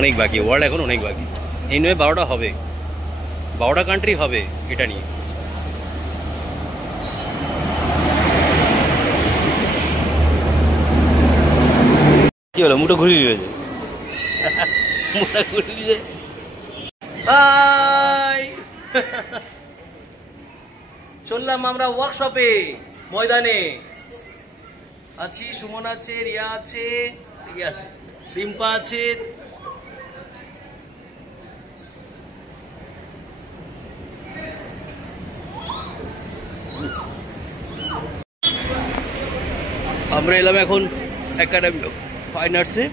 অনেক বাকি, ওয়ার্ল্ড এখন অনেক বাকি। এই নয় 12টা হবে, 12টা কান্ট্রি হবে এটা নিয়ে। কি হলো, মুঠো ঘুরিয়ে দিয়েছে, মুঠা ঘুরিয়ে দিয়েছে। চললাম আমরা ওয়ার্কশপে, ময়দানে আছি। সুমন আছে, রিয়া আছে, রিম্পা আছে। আমরা এলাম এখন একাডেমি অফ ফাইন আর্টসে।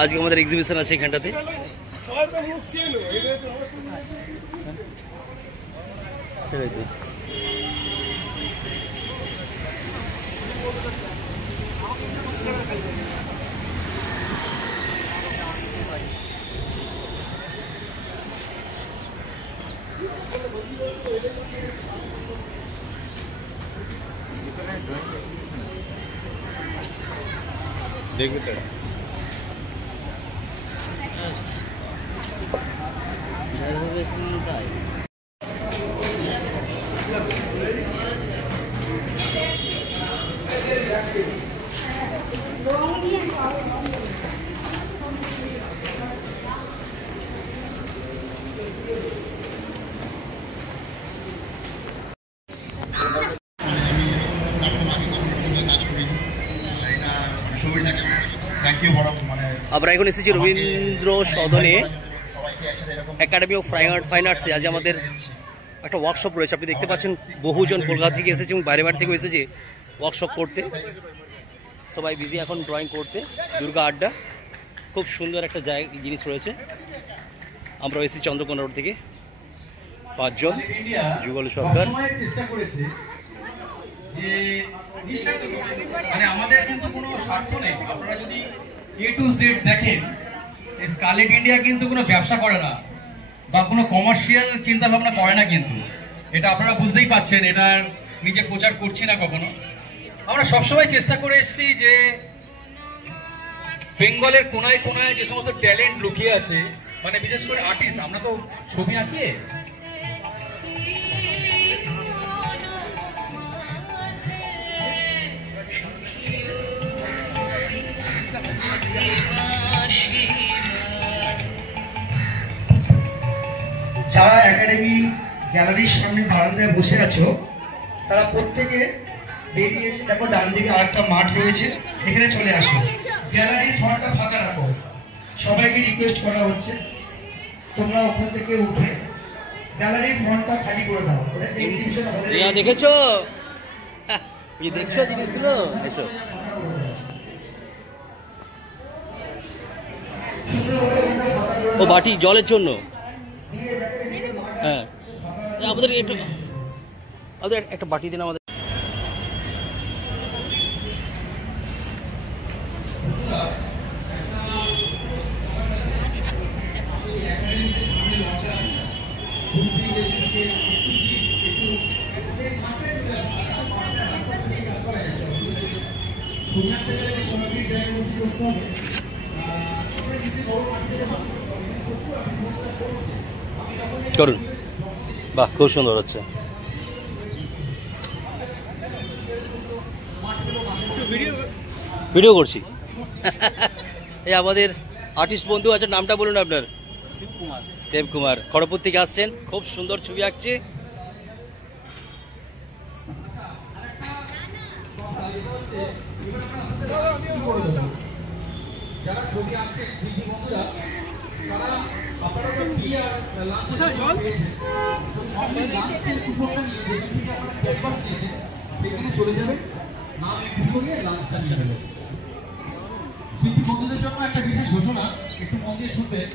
আজকে আমাদের এক্সিবিশন আছে এখানটাতে। দেখবে তো আমরা এখন এসেছি রবীন্দ্র সদনে একাডেমি অফ ফাইন আর্টসে। আজ আমাদের একটা ওয়ার্কশপ রয়েছে। আপনি দেখতে পাচ্ছেন বহুজন কলকাতা থেকে এসেছে এবং বাইরে বাইরে থেকে এসেছে ওয়ার্কশপ করতে। সবাই বিজি এখন ড্রয়িং করতে। দুর্গা আড্ডা, খুব সুন্দর একটা জিনিস রয়েছে। আমরা এসেছি চন্দ্রকোনা রোড থেকে 5 জন। যুগল সরকার আমাদের কিন্তু কোনো স্বার্থ নেই। আপনারা যদি A to Z দেখেন, স্কারলেট ইন্ডিয়া কিন্তু কোনো ব্যবসা করে না বা কোনো কমার্শিয়াল চিন্তা ভাবনা করে না। কিন্তু এটা আপনারা বুঝতেই পাচ্ছেন, এটার নিজে প্রচার করছি না কখনো। আমরা সবসময় চেষ্টা করে এসেছি যে বেঙ্গলের কোনায় কোনায় যে সমস্ত ট্যালেন্ট লুকিয়ে আছে, মানে বিশেষ করে আর্টিস্ট, আমরা তো ছবি আঁকি, যারা একাডেমি গ্যালারির সামনে বারান্দায় বসে আছো তারা প্রত্যেকে বেরিয়ে এসে, দেখো ডান দিকে আরেকটা মাঠ রয়েছে, এখানে চলে আসো। গ্যালারির ফ্রন্টটা ফাঁকা রাখো। সবাইকে রিকোয়েস্ট করা হচ্ছে তোমরা ওখান থেকে উঠে গ্যালারির ফ্রন্টটা খালি করে দাও। দেখেছো, দেখছো জিনিসগুলো, এসো। ও বাটি জলের জন্য, হ্যাঁ আমাদের একটা বাটি দিন আমাদের। করুন, বাহ খুব সুন্দর হচ্ছে। ভিডিও করছি। এই আমাদের আর্টিস্ট বন্ধু আছে, নামটা বলুন আপনার? দেবকুমার, খড়গপুর থেকে আসছেন, খুব সুন্দর ছবি আঁকছে। যারা ছবি আঁকছে শিল্পী বন্ধুরা, তারা আপনারা তো কি আর সেখানে চলে যাবে, নাম লিখে করে লাঞ্চটা নিয়ে যাবে। শিল্পী বন্ধুদের জন্য একটা বিশেষ ঘোষণা, একটু মন দিয়ে শুনবেন।